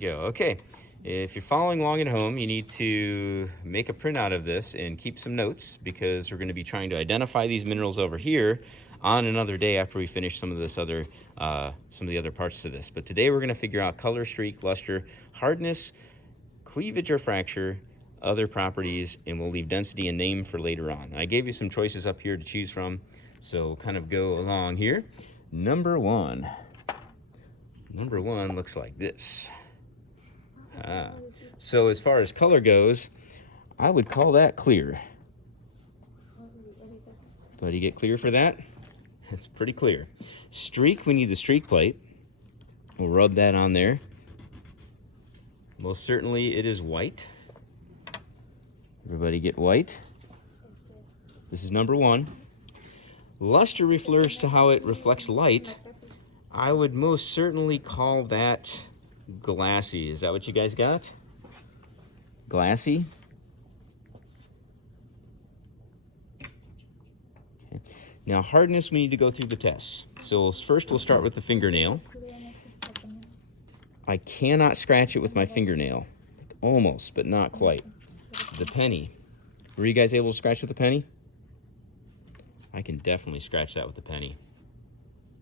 go. Okay, if you're following along at home, you need to make a printout of this and keep some notes, because we're going to be trying to identify these minerals over here on another day after we finish some of this other, some of the other parts to this. But today we're going to figure out color, streak, luster, hardness, cleavage refracture, other properties, and we'll leave density and name for later on. I gave you some choices up here to choose from, so we'll kind of go along here. Number one looks like this. So as far as color goes, I would call that clear. But do you get clear for that? It's pretty clear. Streak, we need the streak plate. We'll rub that on there. Most certainly it is white. Everybody get white. This is number one. Luster refers to how it reflects light. I would most certainly call that glassy. Is that what you guys got? Glassy? Okay. Now hardness, we need to go through the tests. So first we'll start with the fingernail. I cannot scratch it with my fingernail. Almost, but not quite. The penny. Were you guys able to scratch with the penny? I can definitely scratch that with the penny.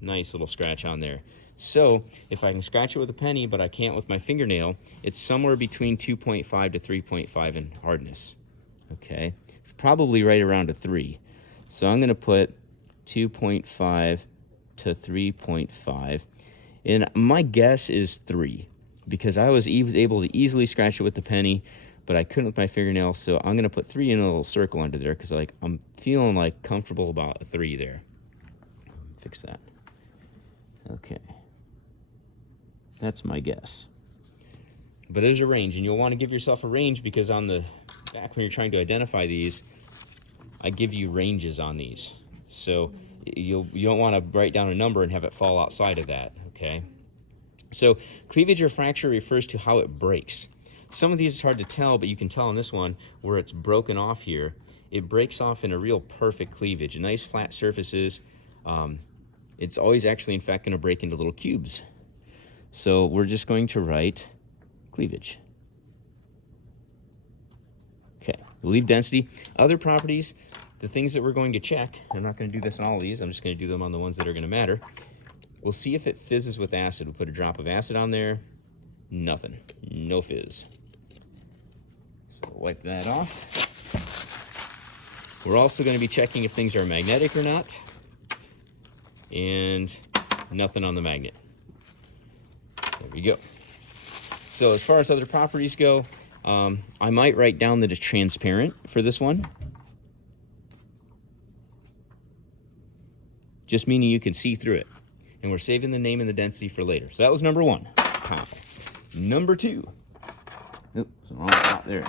Nice little scratch on there. So if I can scratch it with a penny, but I can't with my fingernail, it's somewhere between 2.5 to 3.5 in hardness. Okay, probably right around a 3. So I'm going to put 2.5 to 3.5. And my guess is 3, because I was able to easily scratch it with the penny, but I couldn't with my fingernail. So I'm going to put 3 in a little circle under there, because I'm feeling like comfortable about a 3 there. Fix that. Okay. That's my guess. But there's a range, and you'll want to give yourself a range, because on the back when you're trying to identify these, I give you ranges on these. So you don't want to write down a number and have it fall outside of that, okay? So cleavage refracture refers to how it breaks. Some of these is hard to tell, but you can tell on this one where it's broken off here. It breaks off in a real perfect cleavage, nice flat surfaces. It's always actually, in fact, going to break into little cubes. So we're just going to write cleavage. Okay, we'll leave density. Other properties, the things that we're going to check, I'm not going to do this on all of these, I'm just going to do them on the ones that are going to matter. We'll see if it fizzes with acid. We'll put a drop of acid on there. Nothing. No fizz. So we'll wipe that off. We're also going to be checking if things are magnetic or not. And nothing on the magnet. There we go. So as far as other properties go, I might write down that it's transparent for this one. Just meaning you can see through it. And we're saving the name and the density for later. So that was number one. Pow. Number two. Oops, wrong spot there.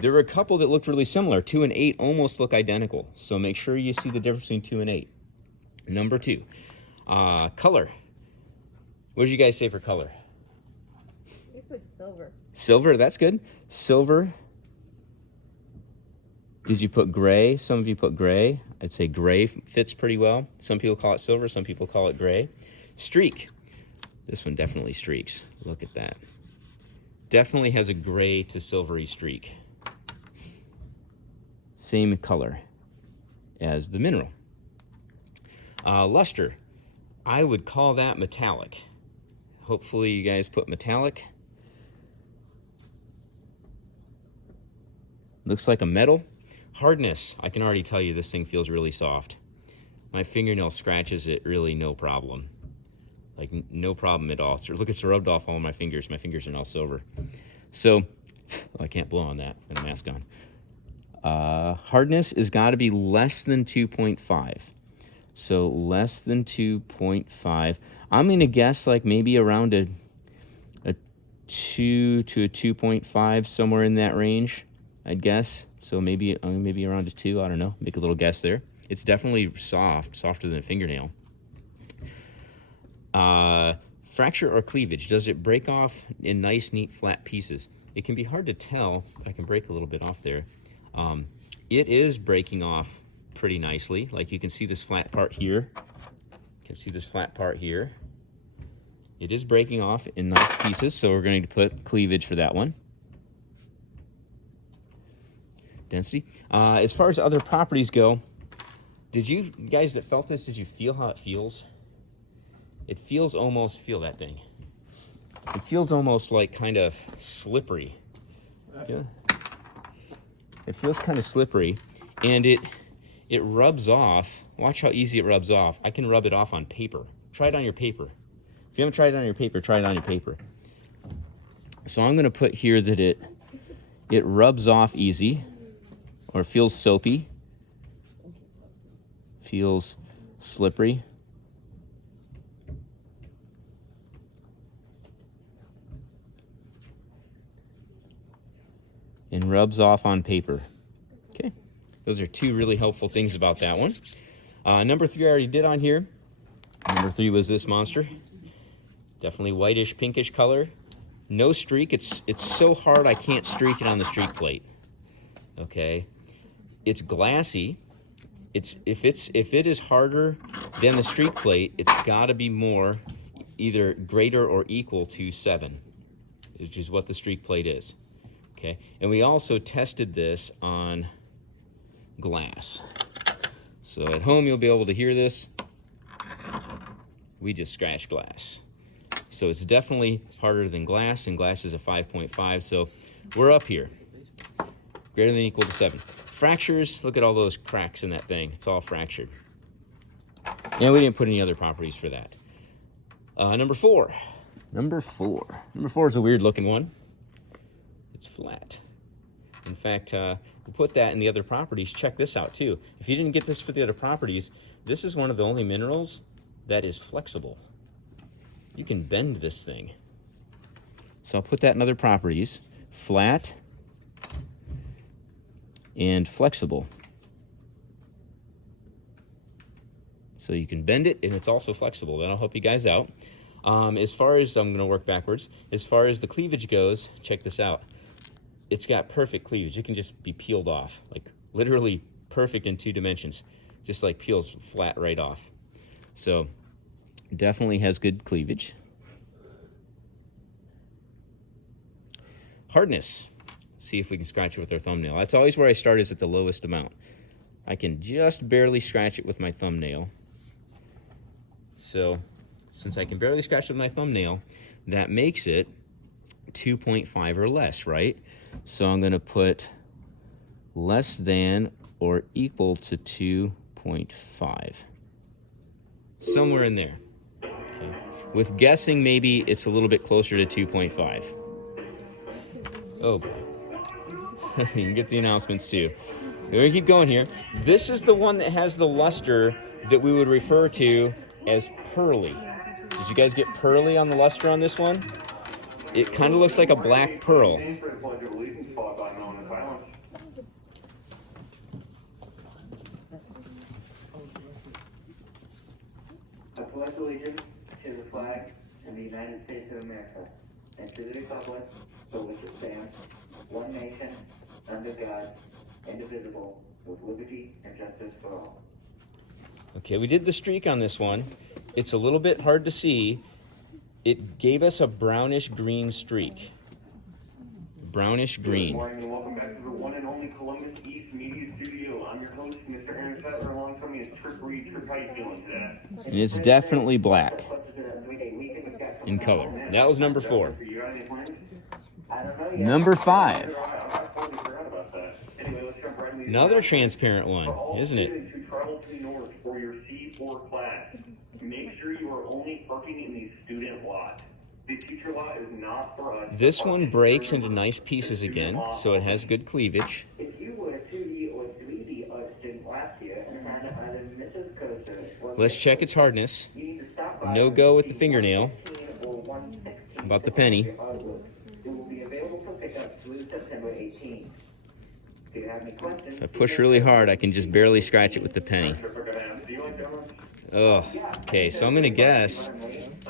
There were a couple that looked really similar. 2 and 8 almost look identical. So make sure you see the difference between 2 and 8. Number two. Color. What did you guys say for color? We put silver. Silver, that's good. Silver. Did you put gray? Some of you put gray. I'd say gray fits pretty well. Some people call it silver, some people call it gray. Streak. This one definitely streaks. Look at that. Definitely has a gray to silvery streak. Same color as the mineral. Luster. I would call that metallic. Hopefully you guys put metallic. Looks like a metal. Hardness. I can already tell you this thing feels really soft. My fingernail scratches it really no problem. Like no problem at all. So look, it's rubbed off all my fingers. My fingers are now silver. So, I can't blow on that with a mask on. Hardness has got to be less than 2.5. So less than 2.5. I'm going to guess like maybe around a 2 to a 2.5, somewhere in that range, I'd guess. So maybe around a 2, I don't know. Make a little guess there. It's definitely soft, softer than a fingernail. Fracture or cleavage. Does it break off in nice, neat, flat pieces? It can be hard to tell. I can break a little bit off there. It is breaking off pretty nicely. Like you can see this flat part here. You can see this flat part here. It is breaking off in nice pieces, so we're going to put cleavage for that one. Density. As far as other properties go, did you guys that felt this, did you feel how it feels? It feels almost, feel that thing. It feels almost like kind of slippery. Yeah. It feels kind of slippery, and it rubs off. Watch how easy it rubs off. I can rub it off on paper. Try it on your paper. If you haven't tried it on your paper, try it on your paper. So I'm going to put here that it rubs off easy, or feels soapy, feels slippery. And rubs off on paper. Okay, those are two really helpful things about that one. Number 3 I already did on here. Number 3 was this monster. Definitely whitish, pinkish color. No streak. It's so hard I can't streak it on the streak plate. Okay, it's glassy. If it is harder than the streak plate, it's got to be more, either greater or equal to 7, which is what the streak plate is. Okay, and we also tested this on glass. So at home you'll be able to hear this. We just scratched glass. So it's definitely harder than glass, and glass is a 5.5, so we're up here. Greater than or equal to 7. Fractures, look at all those cracks in that thing. It's all fractured. And we didn't put any other properties for that. Number 4. Number 4 is a weird looking one. It's flat. In fact, we'll put that in the other properties. Check this out too. If you didn't get this for the other properties, this is one of the only minerals that is flexible. You can bend this thing. So I'll put that in other properties. Flat and flexible. So you can bend it, and it's also flexible. That'll help you guys out. As far as, I'm going to work backwards. As far as the cleavage goes, check this out. It's got perfect cleavage. It can just be peeled off, like literally perfect in 2 dimensions. Just like peels flat right off. So definitely has good cleavage. Hardness. Let's see if we can scratch it with our thumbnail. That's always where I start, is at the lowest amount. I can just barely scratch it with my thumbnail. So since I can barely scratch it with my thumbnail, that makes it 2.5 or less, right? So I'm going to put less than or equal to 2.5. Somewhere in there. Okay. With guessing, maybe it's a little bit closer to 2.5. Oh boy. You can get the announcements too. We're going to keep going here. This is the one that has the luster that we would refer to as pearly. Did you guys get pearly on the luster on this one? It kind of looks like a black pearl. I pledge allegiance to the flag of the United States of America and to the republic for which it stands, one nation, under God, indivisible, with liberty and justice for all. Okay, we did the streak on this one. It's a little bit hard to see. It gave us a brownish green streak. Brownish green. Good morning and welcome back to the one and only Columbus East Media Studio. I'm your host, Mr. Aaron Fettler. Alongside me is Trick Reed. Trick, how you feeling today? And it's definitely black in color. That was number 4. Number 5. Another transparent one, isn't it? For your C4 class, make sure you are only parking in these student lots. The teacher lot is not for us. This one breaks into nice pieces again, so it has good cleavage. If you were a 2D or 3D student last year and had either Mrs. Coaster or Let's check its hardness. you need to stop by No go with the fingernail. 115 or 116 About the penny. It will be available for pickup through September 18th. If you have any questions, If I push really hard, I can just barely scratch it with the penny. Oh, okay, so I'm going to guess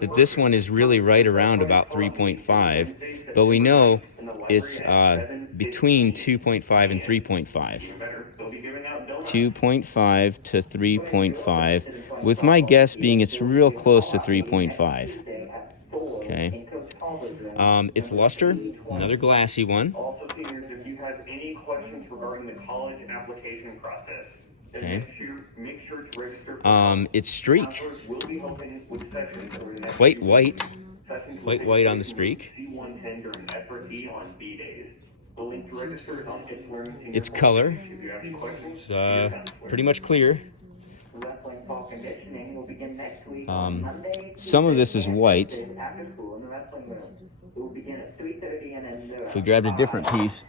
that this one is really right around about 3.5, but we know it's between 2.5 and 3.5. 2.5 to 3.5, with my guess being it's real close to 3.5. It's luster, another glassy one. Also, seniors, if you have any questions regarding the college application process, then Okay. make sure to register for It's streak, counselors will be helping with sessions over the next quite few white, weeks. Sessions will quite take white place on the in streak. C110 during SRE on B days. The link to register is on It's Learning Senior Its Hall. color, If you have any questions, it's see your counselor. pretty much clear. Wrestling fall conditioning will begin next week Um, on Monday. some of this is Tuesday, white. and Thursdays after school in the wrestling room. It will begin at 3:30 and end If we grabbed a different piece,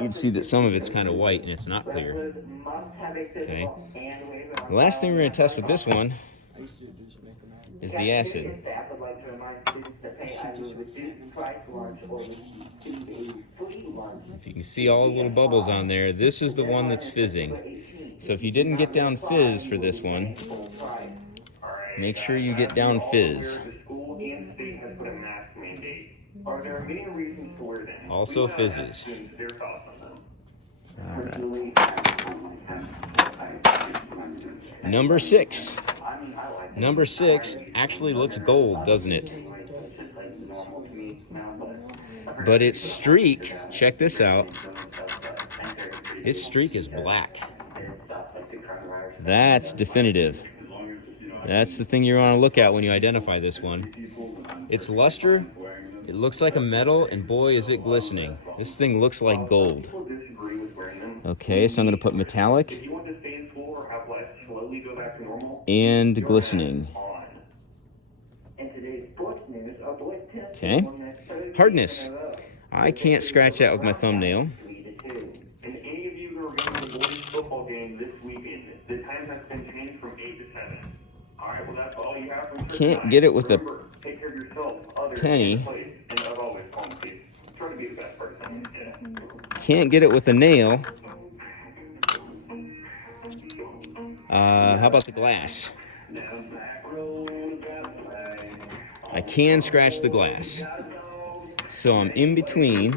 you'd see that some of it's kind of white and it's not clear. Wrestlers must have a physical and waiver on The last thing we're going to test with this one I used to do Jamaican Island. is the acid. Staff would like to remind students to pay either reduced price lunch or receive a free lunch. If you can see all the little bubbles on there, this is the one that's fizzing. So if you didn't get down fizz for this one, make sure you get down fizz. The school and state has put a mask mandate. Are there many reasons to wear them? Also Please ask fizzes. students their thoughts on them. Number 6. Number 6 actually looks gold, doesn't it? But its streak, check this out, its streak is black. That's definitive. That's the thing you want to look at when you identify this one. Its luster, it looks like a metal, and boy is it glistening. This thing looks like gold. Okay, so I'm going to put metallic If you want to stay in school or have life slowly go back to normal, and glistening. on. In today's sports news, our boys test Okay. won their third Hardness. game in a row. I can't scratch that with my thumbnail. 3-2. And any of you who are going to the boys football game this weekend, the time has been changed from 8 to 7. All right, well that's all you have for Can't tonight. get it with a Remember, take care of yourself, others, penny. and place, and as always, calm peace. Try to be the best person. Yeah. Can't get it with a nail. How about the glass? I can scratch the glass. So I'm in between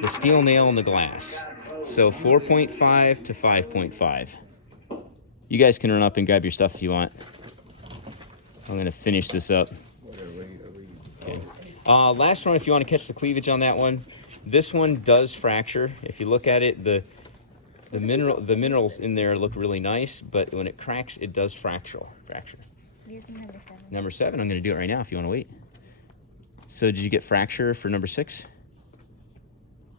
the steel nail and the glass. So 4.5 to 5.5. You guys can run up and grab your stuff if you want. I'm going to finish this up. Okay. Last one, if you want to catch the cleavage on that one. This one does fracture. If you look at it, the minerals in there look really nice, but when it cracks, it does fracture. Number 7, I'm going to do it right now if you want to wait. So did you get fracture for number 6?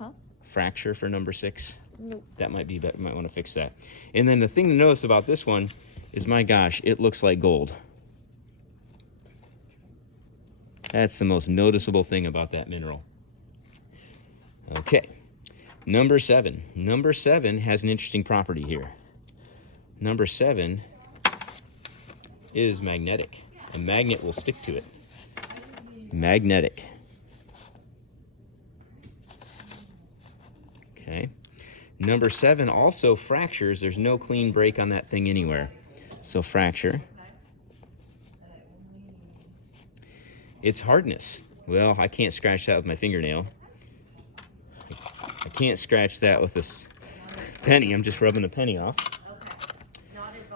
Huh? Fracture for number 6? Nope. That might be better. You might want to fix that. And then the thing to notice about this one is, my gosh, it looks like gold. That's the most noticeable thing about that mineral. Okay. Number 7. Number 7 has an interesting property here. Number 7 is magnetic. A magnet will stick to it. Magnetic. Okay. Number 7 also fractures. There's no clean break on that thing anywhere. So fracture. It's hardness. Well, I can't scratch that with my fingernail. I can't scratch that with this penny. I'm just rubbing the penny off.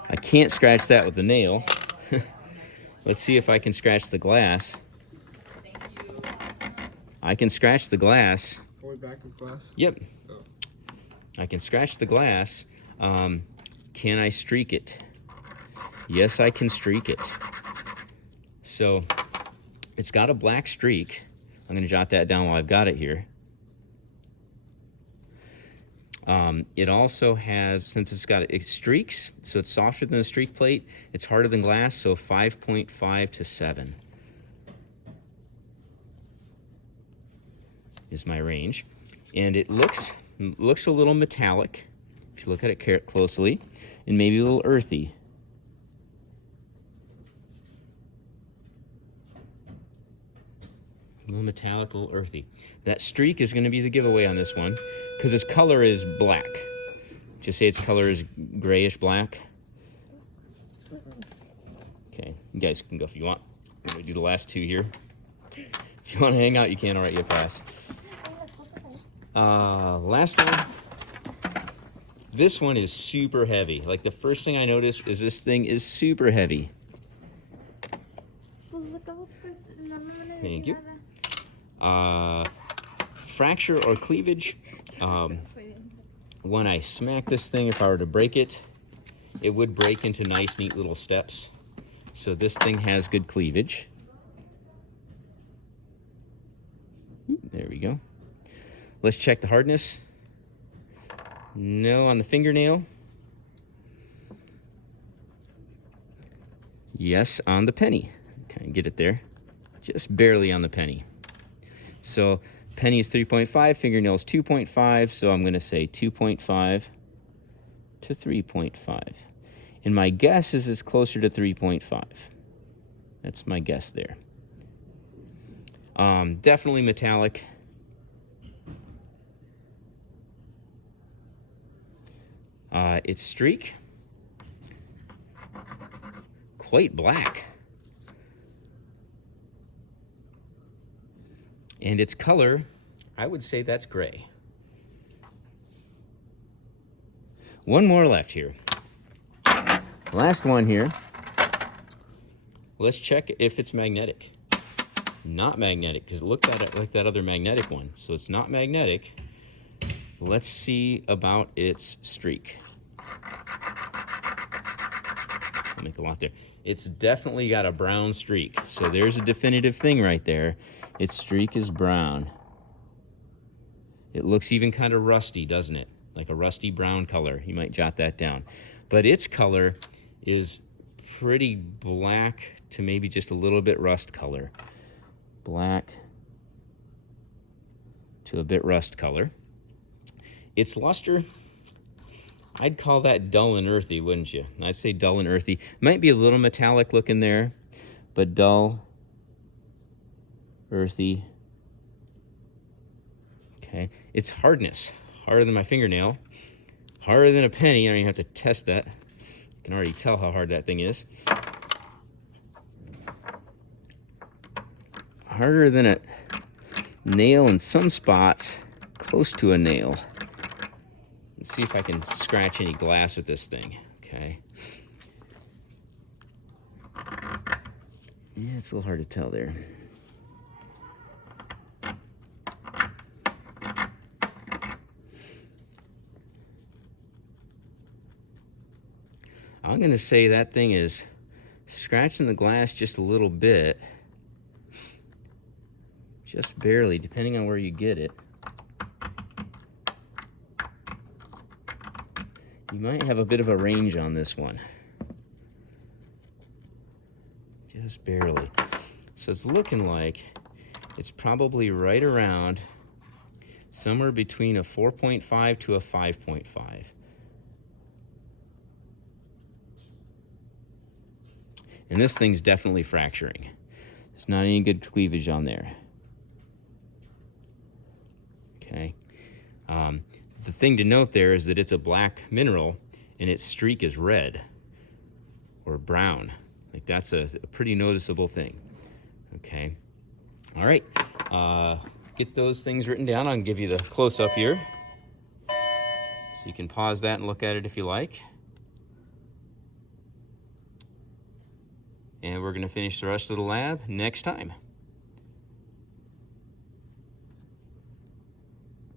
I can't scratch that with the nail. Let's see if I can scratch the glass. I can scratch the glass. Are we back in class? Yep. Oh. I can scratch the glass. Can I streak it? Yes, I can streak it. So it's got a black streak. I'm going to jot that down while I've got it here. It also has, since it streaks, so it's softer than a streak plate, it's harder than glass, so 5.5 to 7 is my range. And it looks a little metallic, if you look at it closely, and maybe a little earthy. A little metallic, a little earthy. That streak is going to be the giveaway on this one, because its color is black. Just say its color is grayish black. Okay, you guys can go if you want. I'm going to do the last 2 here. If you want to hang out, you can. All right, you pass. Last one. This one is super heavy. Like, the first thing I noticed is this thing is super heavy. Thank you. Fracture or cleavage. When I smack this thing, if I were to break it, it would break into nice, neat little steps. So this thing has good cleavage. There we go. Let's check the hardness. No on the fingernail. Yes on the penny. Kind of get it there. Just barely on the penny. So penny is 3.5, fingernail is 2.5, so I'm going to say 2.5 to 3.5. And my guess is it's closer to 3.5. That's my guess there. Definitely metallic. Its streak, quite black. And its color, I would say that's gray. One more left here. Last one here. Let's check if it's magnetic. Not magnetic, because it looked at it like that other magnetic one. So it's not magnetic. Let's see about its streak. I'll make a lot there. It's definitely got a brown streak. So there's a definitive thing right there. Its streak is brown. It looks even kind of rusty, doesn't it? Like a rusty brown color. You might jot that down. But its color is pretty black to maybe just a little bit rust color. Black to a bit rust color. Its luster, I'd call that dull and earthy, wouldn't you? I'd say dull and earthy. Might be a little metallic looking there, but dull, earthy. Okay, its hardness, harder than my fingernail, harder than a penny. I don't even have to test that. You can already tell how hard that thing is. Harder than a nail in some spots, close to a nail. Let's see if I can scratch any glass with this thing. Okay. Yeah, it's a little hard to tell there. I'm going to say that thing is scratching the glass just a little bit. Just barely, depending on where you get it. You might have a bit of a range on this one. Just barely. So it's looking like it's probably right around somewhere between a 4.5 to a 5.5. And this thing's definitely fracturing. There's not any good cleavage on there. Okay. The thing to note there is that it's a black mineral and its streak is red or brown. Like that's a pretty noticeable thing. Okay. All right. Get those things written down. I'll give you the close-up here. So you can pause that and look at it if you like. And we're going to finish the rest of the lab next time.